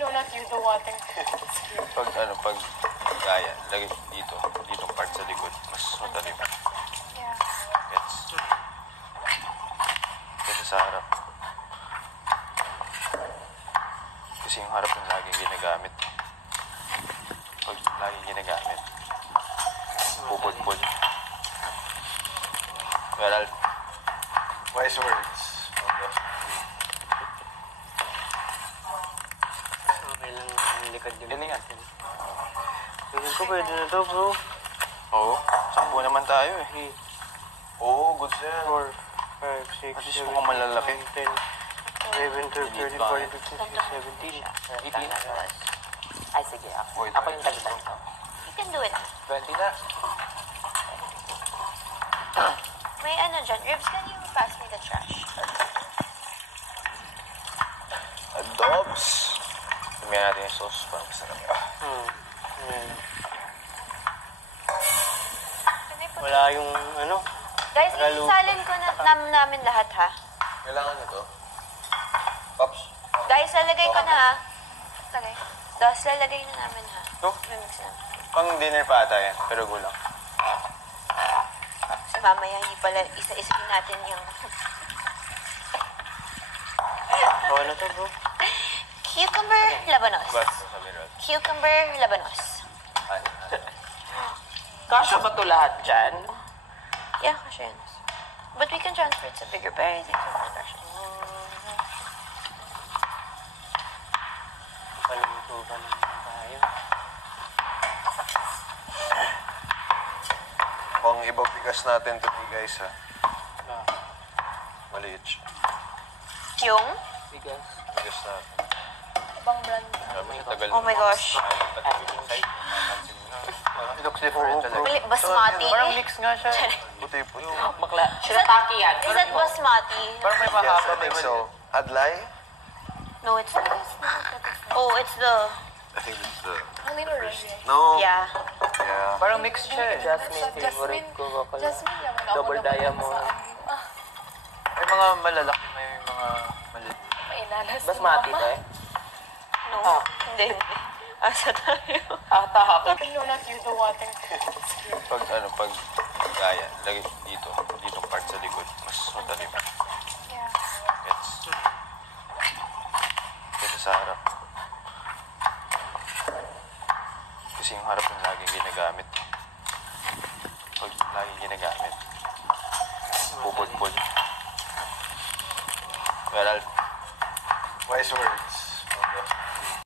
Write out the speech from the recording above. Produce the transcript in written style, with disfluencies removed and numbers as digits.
No, not you, the water. Pag gaya, lagay dito, ditong part sa likod, mas matalim. Yeah. It's, kasi sa harap. Kasi yung harap yung laging ginagamit. Pag laging ginagamit, pupod-pod. Well, Wise words. Okay lang yung likod din. yun yan. Tingin ko pwede na to, bro. Oo, 10 naman tayo eh. Oo, good yan. 4, 5, 6, At least 7, mukhang malalaki. 10, 11, 12, 13, 14, 15, 16, 17. 18 na. Ay, sige. Ako yung tagdan ko. You can do it. 20 na. May ano dyan. Ribs, can you pass me the trash? Adobs. Tumihan natin yung sauce para masarap. Ayan. Can I put... Wala yung ano. Guys, isasalin ko na namin lahat, ha? Kailangan na to. Pops. Guys, lalagay ko na, ha? Lagay. Dos, lalagay na namin, ha? No? Mimix na. Pang dinner pa ata yan, pero gulang. So, mamaya, hindi pala isa-isahin natin yung... Okay na to, bro. Cucumber labanos. Basta sa mineral. Cucumber labanos. Kasya ba ito lahat dyan? Yeah, kasi yan. But we can transfer it to bigger berries. Paluto pa naman tayo. Ang ibang bigas natin today, guys, ha? Ah, Maliit siya. Yung? bigas. Bigas natin. Ibang brand. Sabi siya, tagal Oh my gosh. It looks different talaga. Basmati. Parang mix nga siya. Puti-puti. Bakla. Shirataki yan. Is that basmati? Parang may Yes, mahaba. I think so. Adlay? No, it's not. Oh, it's the... I think it's the... Halino No. Yeah. Yeah. Parang mix siya eh. Jasmine, favorite ko. Bakala. Jasmine naman ako. Double diamond. May mga malalaki, may mga maliit. May inalas. Basmati ba eh? No. Hindi. Asa tayo. Tahap. No, not you, the water. Pag gaya, lagay dito, ditong part sa likod, mas matalim. Yeah. It's, kasi sa harap. Kasi yung harap yung laging ginagamit. Pag laging ginagamit, pupod-pod. Well, Wise words.